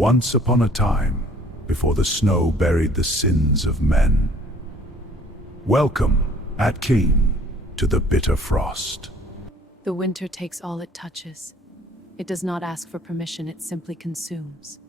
Once upon a time, before the snow buried the sins of men. Welcome, at Cain, to the bitter frost. The winter takes all it touches. It does not ask for permission, it simply consumes.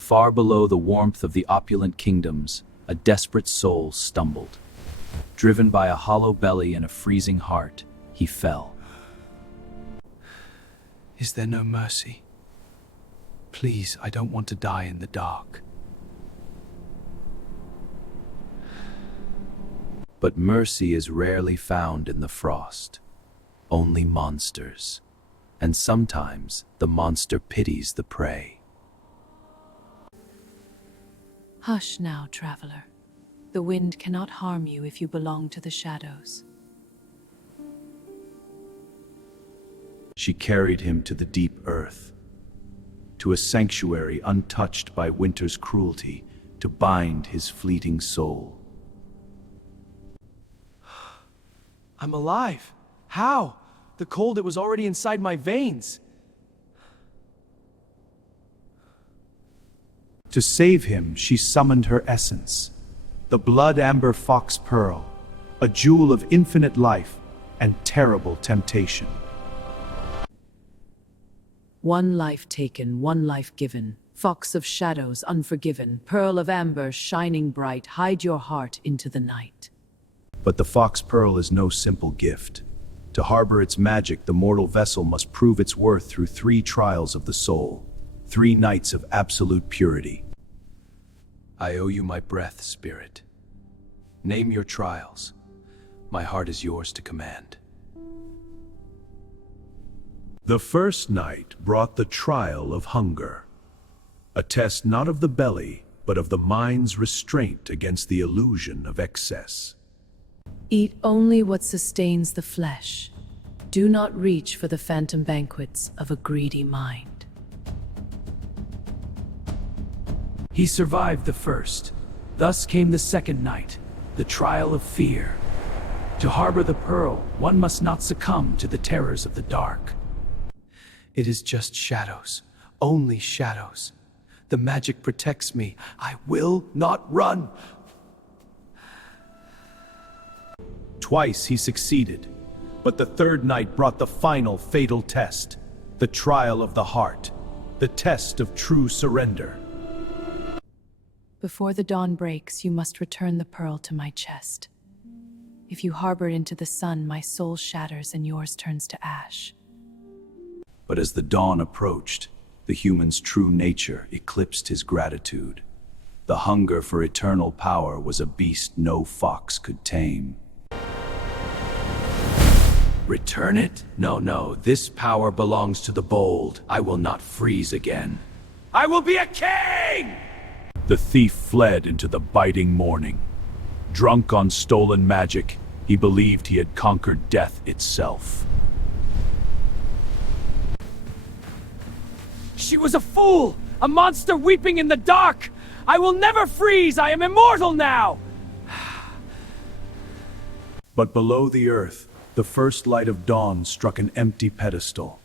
Far below the warmth of the opulent kingdoms, a desperate soul stumbled. Driven by a hollow belly and a freezing heart, he fell. Is there no mercy? Please, I don't want to die in the dark. But mercy is rarely found in the frost. Only monsters. And sometimes the monster pities the prey. Hush now, traveler. The wind cannot harm you if you belong to the shadows. She carried him to the deep earth, to a sanctuary untouched by winter's cruelty, to bind his fleeting soul. I'm alive. How? The cold, it was already inside my veins. To save him, she summoned her essence, the blood-amber fox pearl, a jewel of infinite life and terrible temptation. One life taken, one life given. Fox of shadows, unforgiven. Pearl of amber, shining bright. Hide your heart into the night. But the fox pearl is no simple gift. To harbor its magic, the mortal vessel must prove its worth through 3 trials of the soul, 3 nights of absolute purity. I owe you my breath, spirit. Name your trials. My heart is yours to command. The first night brought the trial of hunger, a test not of the belly, but of the mind's restraint against the illusion of excess. Eat only what sustains the flesh. Do not reach for the phantom banquets of a greedy mind. He survived the first. Thus came the second night, the trial of fear. To harbor the pearl, one must not succumb to the terrors of the dark. It is just shadows, only shadows. The magic protects me. I will not run. Twice he succeeded, but the third night brought the final fatal test, the trial of the heart, the test of true surrender. Before the dawn breaks, you must return the pearl to my chest. If you harbor it into the sun, my soul shatters and yours turns to ash. But as the dawn approached, the human's true nature eclipsed his gratitude. The hunger for eternal power was a beast no fox could tame. Return it? No, this power belongs to the bold. I will not freeze again. I will be a king! The thief fled into the biting morning. Drunk on stolen magic, he believed he had conquered death itself. She was a fool, a monster weeping in the dark. I will never freeze. I am immortal now. But below the earth, the first light of dawn struck an empty pedestal,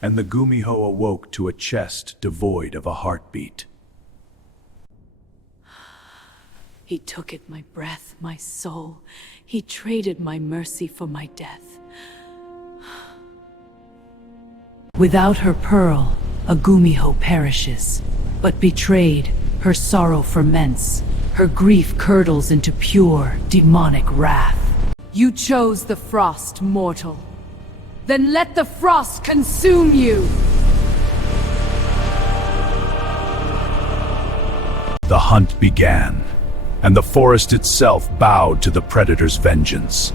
and the Gumiho awoke to a chest devoid of a heartbeat. He took it, my breath, my soul. He traded my mercy for my death. Without her pearl, a Gumiho perishes. But betrayed, her sorrow ferments. Her grief curdles into pure, demonic wrath. You chose the frost, mortal. Then let the frost consume you! The hunt began, and the forest itself bowed to the predator's vengeance.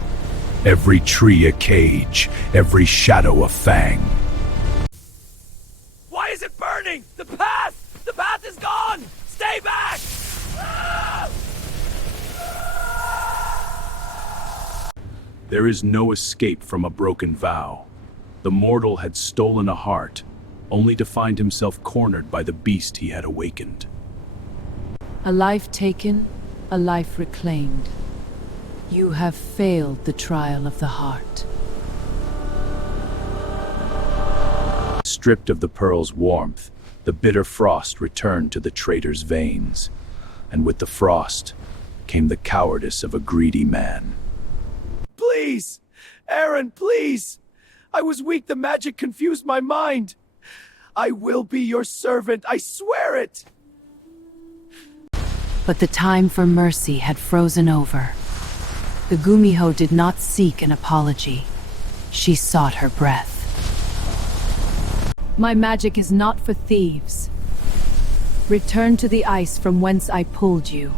Every tree a cage, every shadow a fang. Why is it burning? The path! The path is gone! Stay back! Ah! There is no escape from a broken vow. The mortal had stolen a heart, only to find himself cornered by the beast he had awakened. A life taken, a life reclaimed. You have failed the trial of the heart. Stripped of the pearl's warmth, the bitter frost returned to the traitor's veins, and with the frost came the cowardice of a greedy man. Please! Aaron, please! I was weak, the magic confused my mind. I will be your servant, I swear it! But the time for mercy had frozen over. The Gumiho did not seek an apology. She sought her breath. My magic is not for thieves. Return to the ice from whence I pulled you.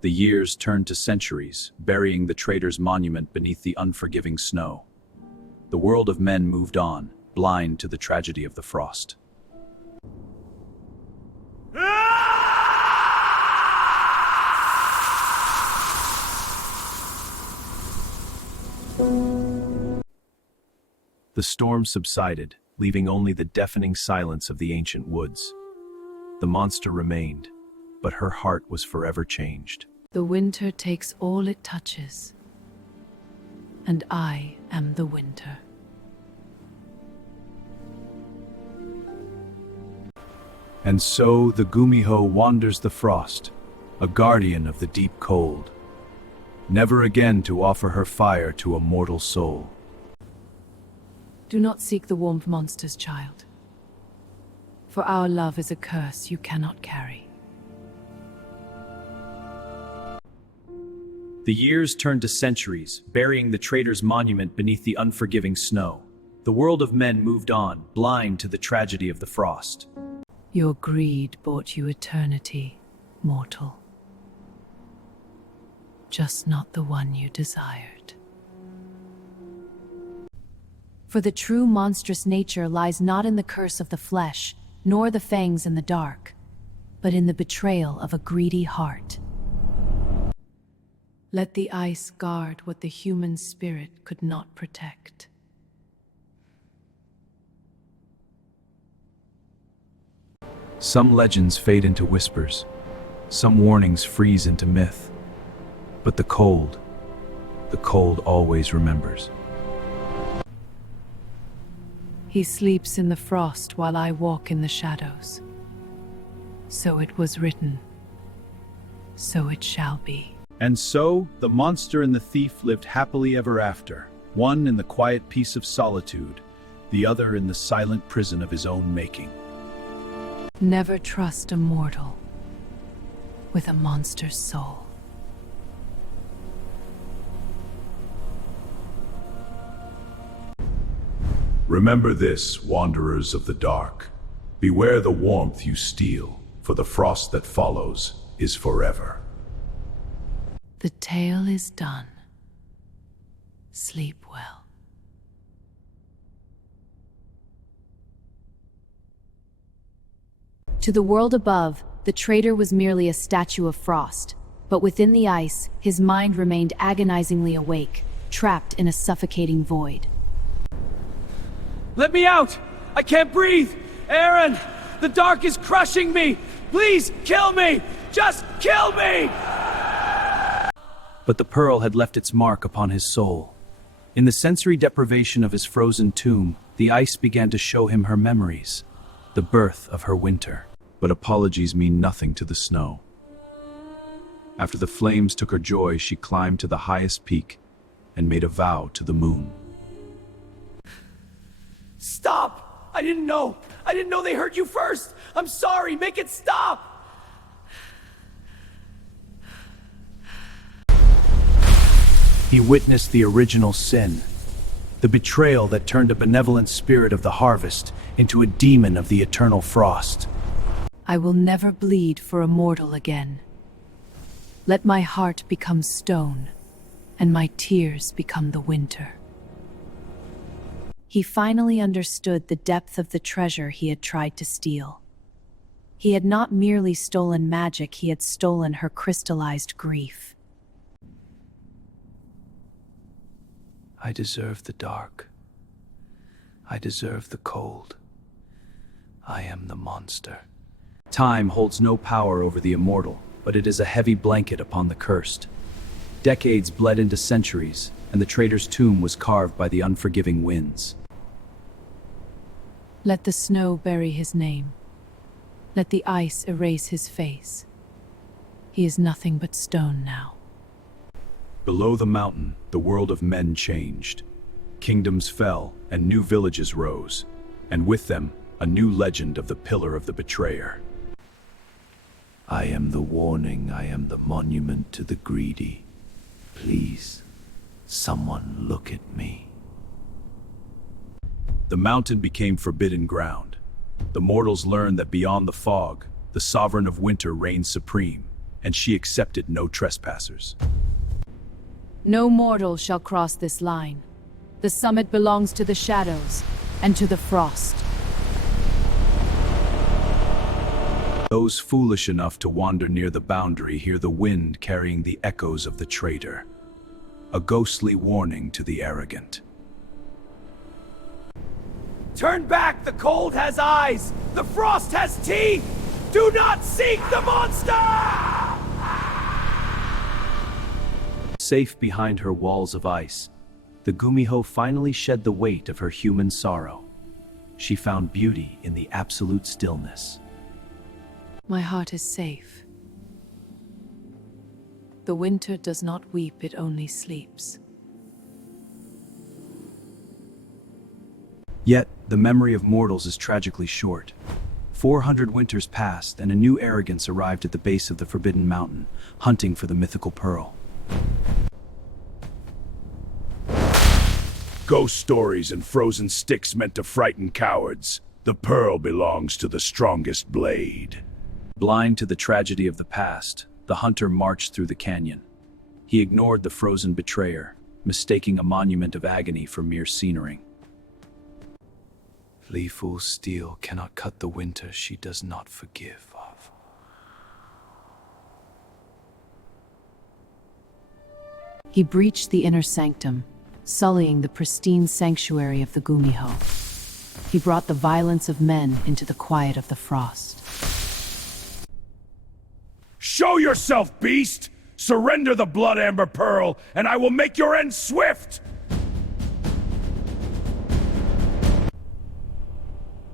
The years turned to centuries, burying the traitor's monument beneath the unforgiving snow. The world of men moved on, blind to the tragedy of the frost. The storm subsided, leaving only the deafening silence of the ancient woods. The monster remained, but her heart was forever changed. The winter takes all it touches, and I am the winter. And so the Gumiho wanders the frost, a guardian of the deep cold, never again to offer her fire to a mortal soul. Do not seek the warmth, monster's child, for our love is a curse you cannot carry. The years turned to centuries, burying the traitor's monument beneath the unforgiving snow. The world of men moved on, blind to the tragedy of the frost. Your greed bought you eternity, mortal. Just not the one you desired. For the true monstrous nature lies not in the curse of the flesh, nor the fangs in the dark, but in the betrayal of a greedy heart. Let the ice guard what the human spirit could not protect. Some legends fade into whispers, some warnings freeze into myth, but the cold always remembers. He sleeps in the frost while I walk in the shadows. So it was written, so it shall be. And so, the monster and the thief lived happily ever after, one in the quiet peace of solitude, the other in the silent prison of his own making. Never trust a mortal with a monster's soul. Remember this, wanderers of the dark. Beware the warmth you steal, for the frost that follows is forever. The tale is done. Sleep well. To the world above, the traitor was merely a statue of frost, but within the ice, his mind remained agonizingly awake, trapped in a suffocating void. Let me out! I can't breathe! Aaron! The dark is crushing me! Please, kill me! Just kill me! But the pearl had left its mark upon his soul. In the sensory deprivation of his frozen tomb, the ice began to show him her memories, the birth of her winter. But apologies mean nothing to the snow. After the flames took her joy, she climbed to the highest peak and made a vow to the moon. Stop! I didn't know! I didn't know they hurt you first! I'm sorry! Make it stop! He witnessed the original sin, the betrayal that turned a benevolent spirit of the harvest into a demon of the eternal frost. I will never bleed for a mortal again. Let my heart become stone, and my tears become the winter. He finally understood the depth of the treasure he had tried to steal. He had not merely stolen magic, he had stolen her crystallized grief. I deserve the dark. I deserve the cold. I am the monster. Time holds no power over the immortal, but it is a heavy blanket upon the cursed. Decades bled into centuries, and the traitor's tomb was carved by the unforgiving winds. Let the snow bury his name. Let the ice erase his face. He is nothing but stone now. Below the mountain, the world of men changed. Kingdoms fell, and new villages rose, and with them, a new legend of the Pillar of the Betrayer. I am the warning, I am the monument to the greedy. Please, someone look at me. The mountain became forbidden ground. The mortals learned that beyond the fog, the sovereign of winter reigned supreme, and she accepted no trespassers. No mortal shall cross this line. The summit belongs to the shadows and to the frost. Those foolish enough to wander near the boundary hear the wind carrying the echoes of the traitor. A ghostly warning to the arrogant. Turn back! The cold has eyes! The frost has teeth! Do not seek the monster! Safe behind her walls of ice, the Gumiho finally shed the weight of her human sorrow. She found beauty in the absolute stillness. My heart is safe. The winter does not weep, it only sleeps. Yet, the memory of mortals is tragically short. 400 winters passed, and a new arrogance arrived at the base of the Forbidden Mountain, hunting for the mythical pearl. Ghost stories and frozen sticks meant to frighten cowards. The pearl belongs to the strongest blade. Blind to the tragedy of the past, the hunter marched through the canyon. He ignored the frozen betrayer, mistaking a monument of agony for mere scenery. Lethal steel cannot cut the winter she does not forgive of. He breached the inner sanctum, sullying the pristine sanctuary of the Gumiho. He brought the violence of men into the quiet of the frost. Show yourself, beast! Surrender the blood amber pearl, and I will make your end swift!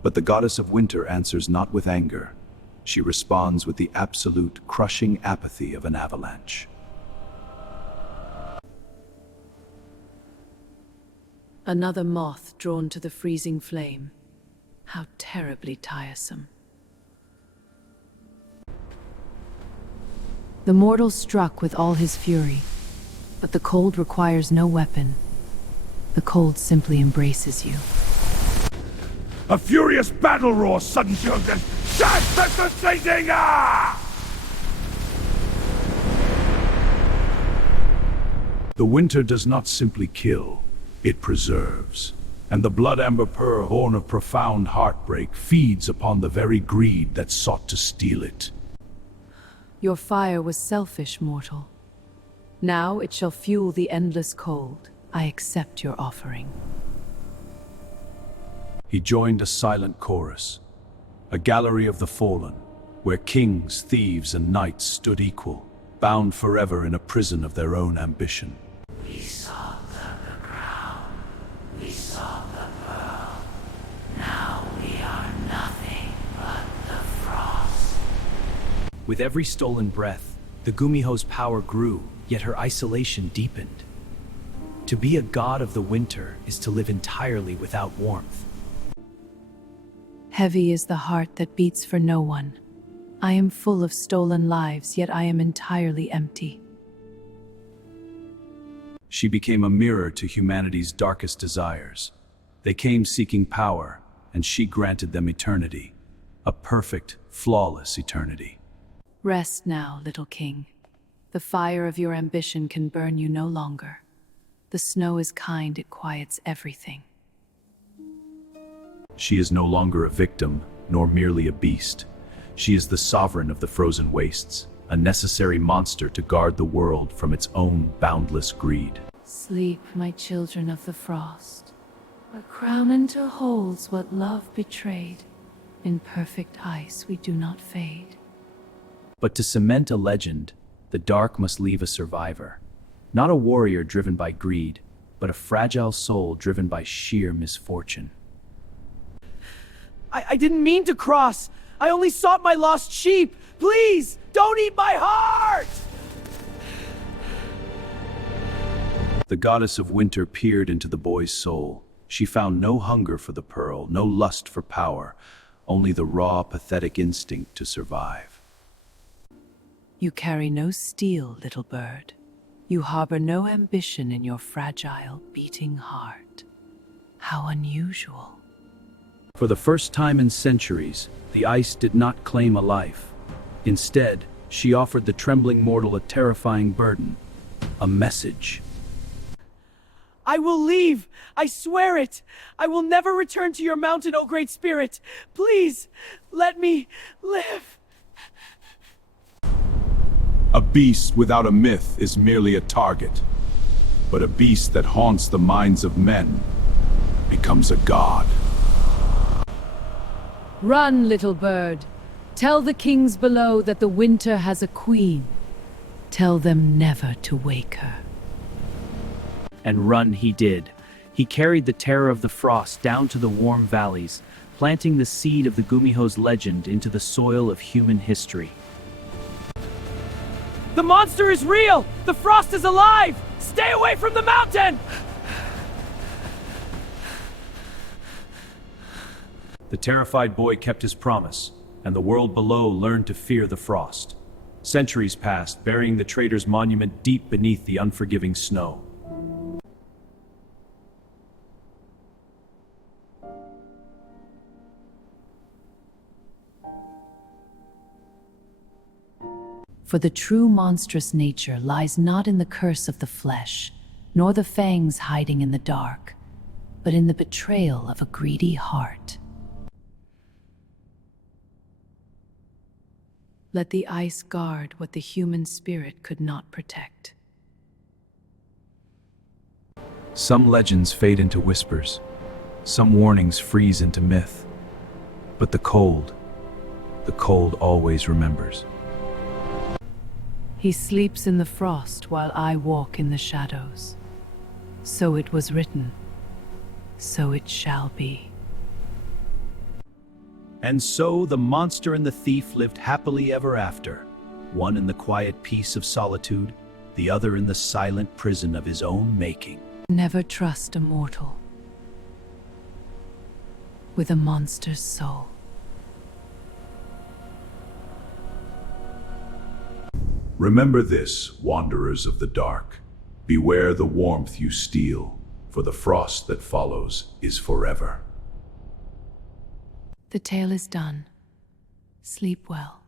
But the goddess of winter answers not with anger. She responds with the absolute, crushing apathy of an avalanche. Another moth drawn to the freezing flame. How terribly tiresome. The mortal struck with all his fury, but the cold requires no weapon. The cold simply embraces you. A furious battle roar, sudden children! The winter does not simply kill, it preserves. And the blood amber pearl, born of profound heartbreak, feeds upon the very greed that sought to steal it. Your fire was selfish, mortal. Now it shall fuel the endless cold. I accept your offering. He joined a silent chorus, a gallery of the fallen, where kings, thieves, and knights stood equal, bound forever in a prison of their own ambition. We sought the crown, we sought the pearl. Now we are nothing but the frost. With every stolen breath, the Gumiho's power grew, yet her isolation deepened. To be a god of the winter is to live entirely without warmth. Heavy is the heart that beats for no one. I am full of stolen lives, yet I am entirely empty. She became a mirror to humanity's darkest desires. They came seeking power, and she granted them eternity. A perfect, flawless eternity. Rest now, little king. The fire of your ambition can burn you no longer. The snow is kind, it quiets everything. She is no longer a victim, nor merely a beast. She is the sovereign of the frozen wastes, a necessary monster to guard the world from its own boundless greed. Sleep, my children of the frost. A crown into holds what love betrayed. In perfect ice we do not fade. But to cement a legend, the dark must leave a survivor. Not a warrior driven by greed, but a fragile soul driven by sheer misfortune. I didn't mean to cross. I only sought my lost sheep. Please, don't eat my heart! The goddess of winter peered into the boy's soul. She found no hunger for the pearl, no lust for power, only the raw, pathetic instinct to survive. You carry no steel, little bird. You harbor no ambition in your fragile, beating heart. How unusual. For the first time in centuries, the ice did not claim a life. Instead, she offered the trembling mortal a terrifying burden, a message. I will leave! I swear it! I will never return to your mountain, O Great Spirit! Please, let me live! A beast without a myth is merely a target, but a beast that haunts the minds of men becomes a god. Run, little bird. Tell the kings below that the winter has a queen. Tell them never to wake her. And run he did. He carried the terror of the frost down to the warm valleys, planting the seed of the Gumiho's legend into the soil of human history. The monster is real! The frost is alive! Stay away from the mountain! The terrified boy kept his promise, and the world below learned to fear the frost. Centuries passed, burying the traitor's monument deep beneath the unforgiving snow. For the true monstrous nature lies not in the curse of the flesh, nor the fangs hiding in the dark, but in the betrayal of a greedy heart. Let the ice guard what the human spirit could not protect. Some legends fade into whispers, some warnings freeze into myth, but the cold always remembers. He sleeps in the frost while I walk in the shadows. So it was written, so it shall be. And so the monster and the thief lived happily ever after, one in the quiet peace of solitude, the other in the silent prison of his own making. Never trust a mortal with a monster's soul. Remember this, wanderers of the dark. Beware the warmth you steal, for the frost that follows is forever. The tale is done. Sleep well.